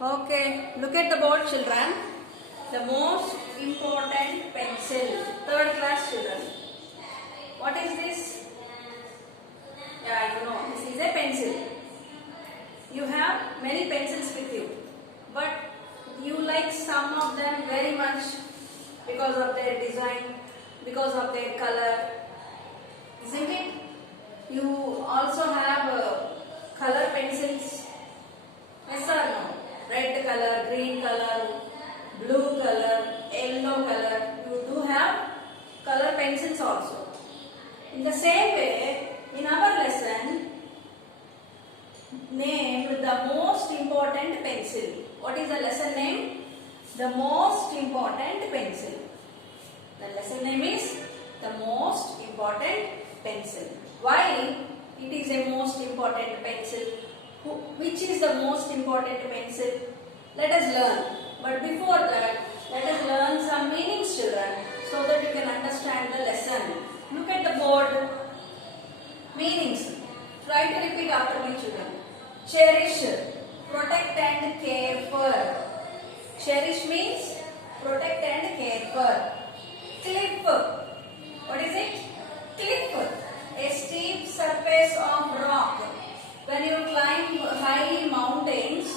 Okay, look at the board, children. The most important pencil. Third class children. What is this? Yeah, you know, this is a pencil. You have many pencils with you, but you like some of them very much because of their design, because of their color, isn't it? You also have color pencils. Yes or no? Red color, green color, blue color, yellow color. You do have color pencils also. In the same way, in our lesson, named the most important pencil. What is the lesson name? The most important pencil. The lesson name is the most important pencil. Why it is a most important pencil? Which is the most important pencil? Let us learn. But before that, let us learn some meanings, children, so that you can understand the lesson. Look at the board. Meanings. Try to repeat after me, children. Cherish, protect and care for. Cherish means protect and care for. Cliff. What is it? Cliff. A steep surface of rock. When you climb high mountains,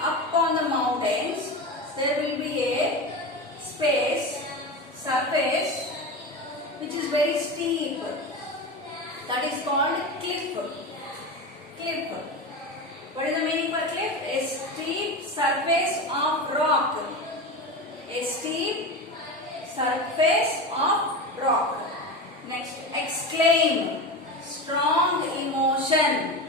up on the mountains, there will be a surface which is very steep. That is called cliff. Cliff. What is the meaning for cliff? A steep surface of rock. A steep surface of rock. Next, exclaim. Strong emotion.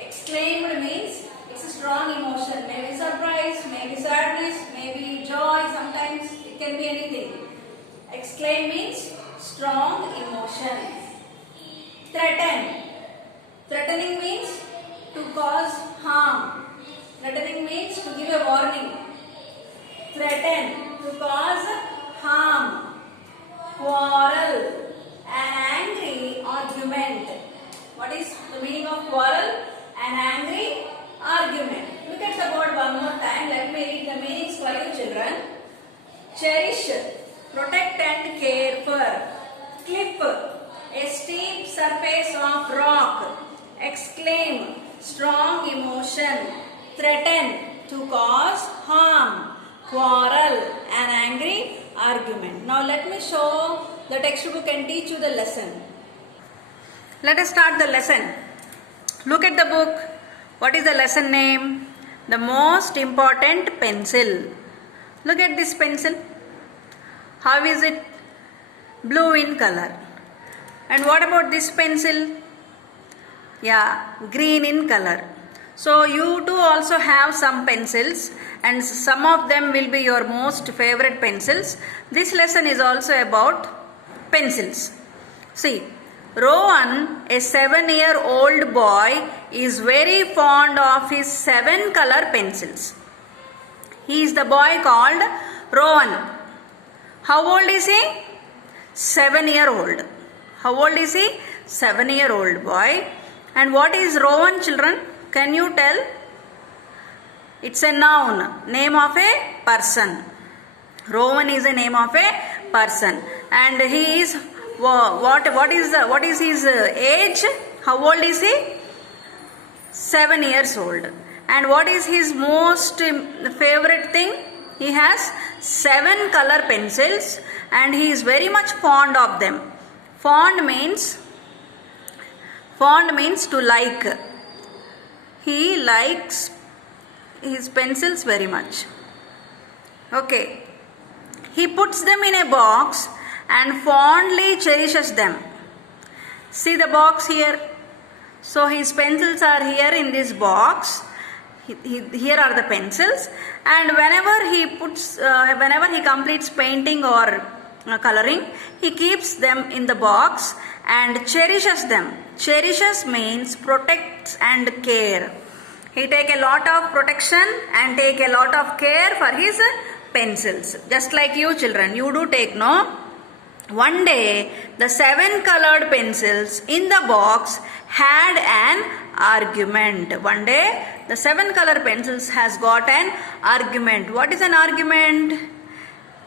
Exclaimed means it's a strong emotion. Maybe surprise, maybe sadness, maybe joy. Sometimes it can be anything. Exclaim means strong emotion. Threaten. Threatening means to cause harm. Threatening means to give a warning. Threaten, to cause harm. Quarrel, an angry argument. What is the meaning of quarrel? An angry argument. Look at the board one more time. Let me read the meanings for you, children. Cherish, protect and care for. Cliff, a steep surface of rock. Exclaim, strong emotion. Threaten, to cause harm. Quarrel, an angry argument. Now let me show the textbook and teach you the lesson. Let us start the lesson. Look at the book. What is the lesson name? The most important pencil. Look at this pencil. How is it? Blue in color. And what about this pencil? Yeah, green in color. So you too also have some pencils, and some of them will be your most favorite pencils. This lesson is also about pencils. See, Rohan, a 7-year-old boy, is very fond of his 7 color pencils. He is the boy called Rohan. How old is he? 7-year-old. How old is he? 7-year-old boy. And what is Rohan, children? Can you tell? It's a noun, name of a person. Rohan is a name of a person, and he is what is his age? How old is he? 7 years old. And what is his most favorite thing? He has 7 color pencils, and he is very much fond of them. Fond means to like. He likes his pencils very much. Okay. He puts them in a box and fondly cherishes them. See the box here. So his pencils are here in this box. Here are the pencils, and whenever he completes painting or coloring, he keeps them in the box and cherishes them. Cherishes means protects and care. He take a lot of protection and take a lot of care for his pencils. Just like you children, you do take, no? One day, the 7 colored pencils in the box had an argument. One day, the 7 color pencils has got an argument. What is an argument?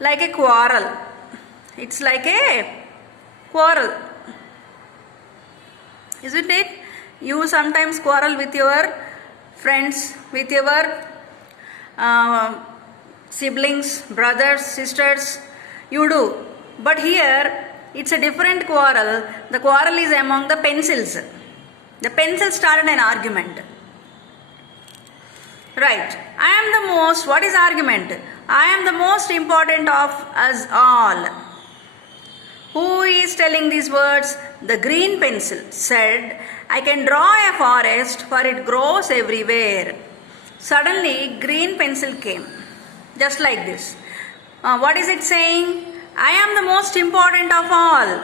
Like a quarrel. It's like a quarrel, isn't it? You sometimes quarrel with your friends, with your siblings, brothers, sisters. You do. But here it's a different quarrel. The quarrel is among the pencils. The pencil started an argument. Right. I am the most, what is argument? I am the most important of us all. Who is telling these words? The green pencil said, I can draw a forest for it grows everywhere. Suddenly, green pencil came. Just like this. What is it saying? I am the most important of all.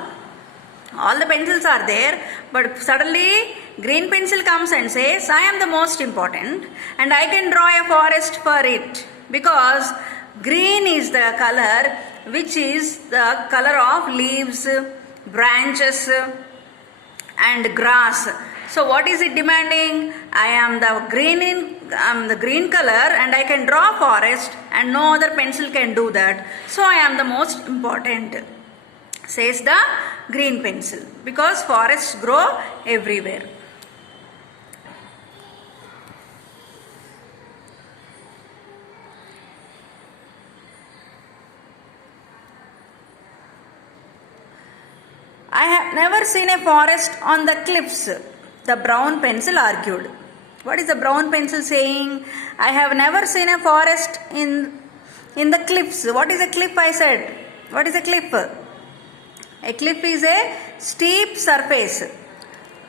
All the pencils are there, but suddenly green pencil comes and says, I am the most important and I can draw a forest for it, because green is the color which is the color of leaves, branches and grass. So what is it demanding? I am the green color and I can draw forest and no other pencil can do that. So I am the most important, says the green pencil, because forests grow everywhere. I have never seen a forest on the cliffs, the brown pencil argued. What is the brown pencil saying? I have never seen a forest in the cliffs. What is a cliff? I said. What is a cliff? A cliff is a steep surface.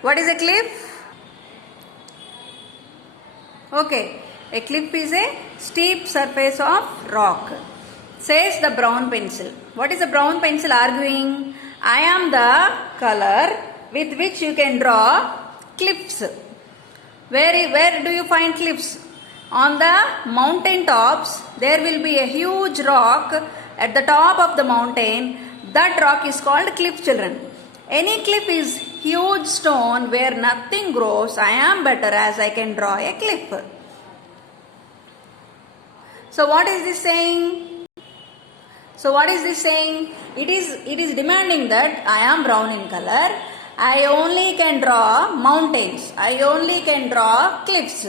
What is a cliff? Okay. A cliff is a steep surface of rock, says the brown pencil. What is the brown pencil arguing? I am the color with which you can draw cliffs. Where do you find cliffs? On the mountain tops, there will be a huge rock at the top of the mountain. That rock is called cliff, children. Any cliff is huge stone where nothing grows. I am better as I can draw a cliff. So what is this saying? It is demanding that I am brown in color. I only can draw mountains. I only can draw cliffs.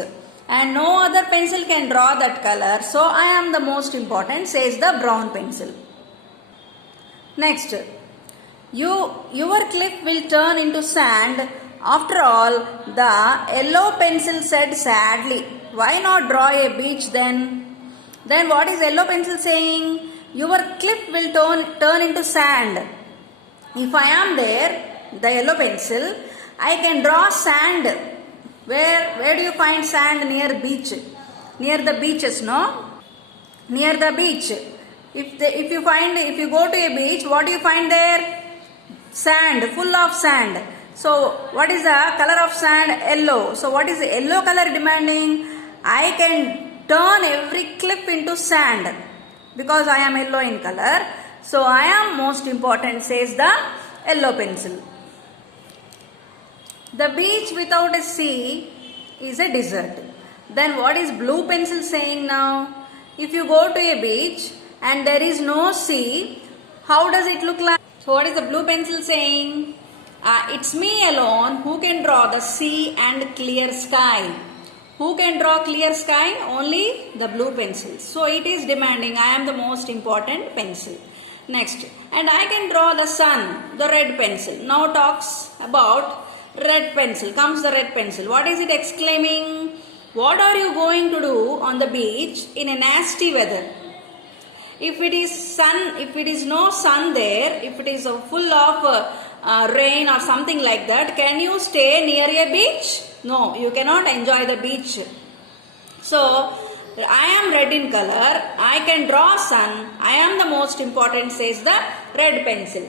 And no other pencil can draw that color. So I am the most important, says the brown pencil. Next. Your cliff will turn into sand. After all, the yellow pencil said sadly. Why not draw a beach then? Then what is yellow pencil saying? Your cliff will turn into sand. If I am there, the yellow pencil, I can draw sand. Where do you find sand? Near beach. Near the beaches, no? Near the beach. If you go to a beach, what do you find there? Sand, full of sand. So what is the color of sand? Yellow. So what is the yellow color demanding? I can turn every cliff into sand, because I am yellow in color. So I am most important, says the yellow pencil. The beach without a sea is a desert. Then what is blue pencil saying now? If you go to a beach and there is no sea, how does it look like? So what is the blue pencil saying? It's me alone who can draw the sea and clear sky. Who can draw clear sky? Only the blue pencil. So it is demanding I am the most important pencil. Next. And I can draw the sun, the red pencil. Now talks about red pencil. Comes the red pencil. What is it exclaiming? What are you going to do on the beach in a nasty weather? If it is no sun there, if it is full of rain or something like that, can you stay near a beach? No, you cannot enjoy the beach. So, I am red in color. I can draw sun. I am the most important, says the red pencil.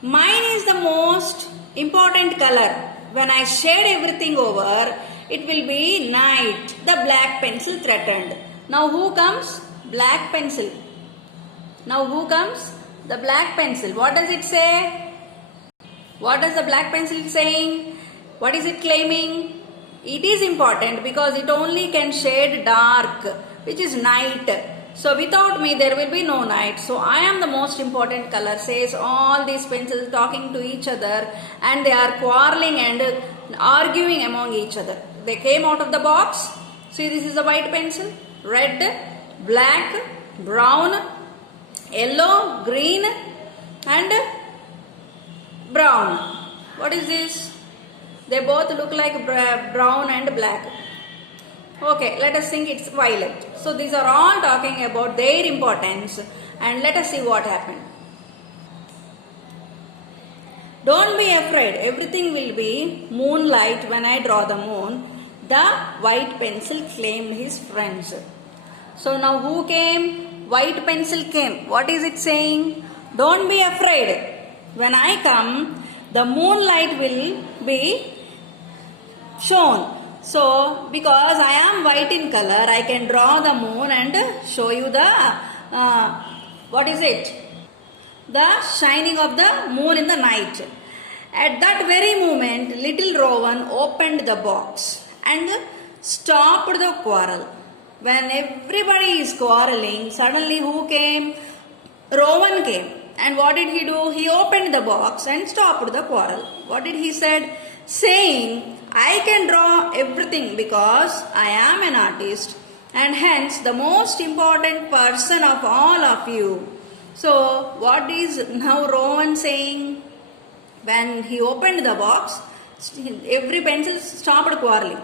Mine is the most important color. When I shade everything over, it will be night. The black pencil threatened. Now who comes? Black pencil. Now who comes? The black pencil. What does it say? What does the black pencil saying? What is it claiming? It is important because it only can shade dark, which is night. So without me there will be no night. So I am the most important color, says all these pencils talking to each other, and they are quarreling and arguing among each other. They came out of the box. See, this is the white pencil. Red, black, brown, yellow, green and brown. What is this? They both look like brown and black. Okay, let us think it's violet. So these are all talking about their importance, and let us see what happened. Don't be afraid, everything will be moonlight when I draw the moon. The white pencil claimed his friends. So now who came? White pencil came. What is it saying? Don't be afraid. When I come, the moonlight will be shown. So, because I am white in color, I can draw the moon and show you the, what is it? The shining of the moon in the night. At that very moment, little Rowan opened the box and stopped the quarrel. When everybody is quarreling, suddenly who came? Rowan came. And what did he do? He opened the box and stopped the quarrel. What did he said? Saying, I can draw everything because I am an artist and hence the most important person of all of you. So what is now Rowan saying? When he opened the box, every pencil stopped quarreling.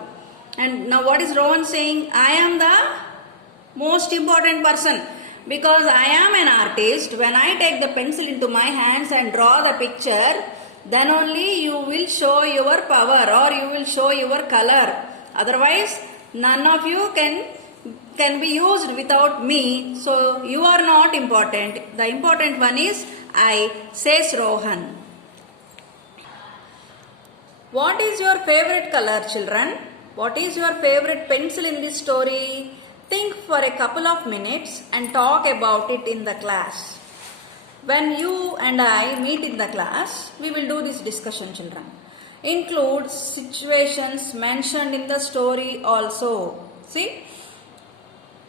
And now what is Rowan saying? I am the most important person because I am an artist. When I take the pencil into my hands and draw the picture, then only you will show your power or you will show your color. Otherwise, none of you can be used without me. So, you are not important. The important one is I, says Rohan. What is your favorite color, children? What is your favorite pencil in this story? Think for a couple of minutes and talk about it in the class. When you and I meet in the class, we will do this discussion, children. Include situations mentioned in the story also. See?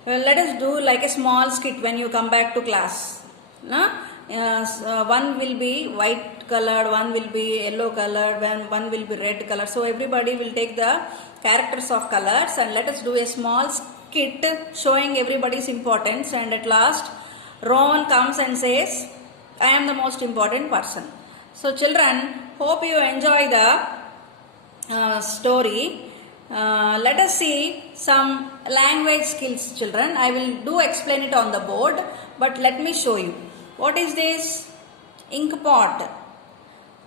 Well, let us do like a small skit when you come back to class. One will be white colored, one will be yellow colored, one will be red colored. So everybody will take the characters of colors and let us do a small skit showing everybody's importance, and at last Rowan comes and says, I am the most important person. So children, hope you enjoy the story. Let us see some language skills, children. I will do explain it on the board, but let me show you. What is this? Ink pot.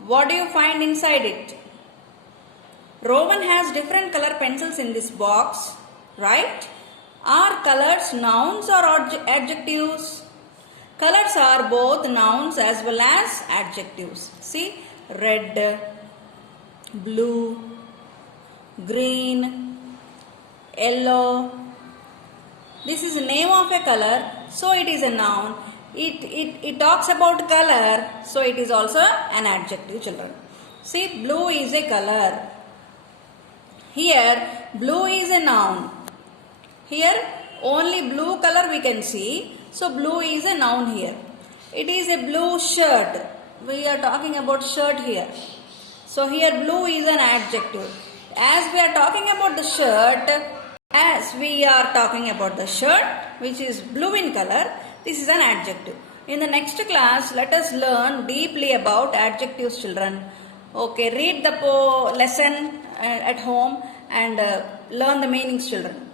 What do you find inside it? Rowan has different color pencils in this box, right? Are colors nouns or adjectives? Colors are both nouns as well as adjectives. See, red, blue, green, yellow. This is the name of a color, so it is a noun. It talks about color, so it is also an adjective, children. See, blue is a color. Here, blue is a noun. Here, only blue color we can see. So, blue is a noun here. It is a blue shirt. We are talking about shirt here. So, here blue is an adjective. As we are talking about the shirt, which is blue in color, this is an adjective. In the next class, let us learn deeply about adjectives, children. Okay, read the lesson at home and learn the meanings, children.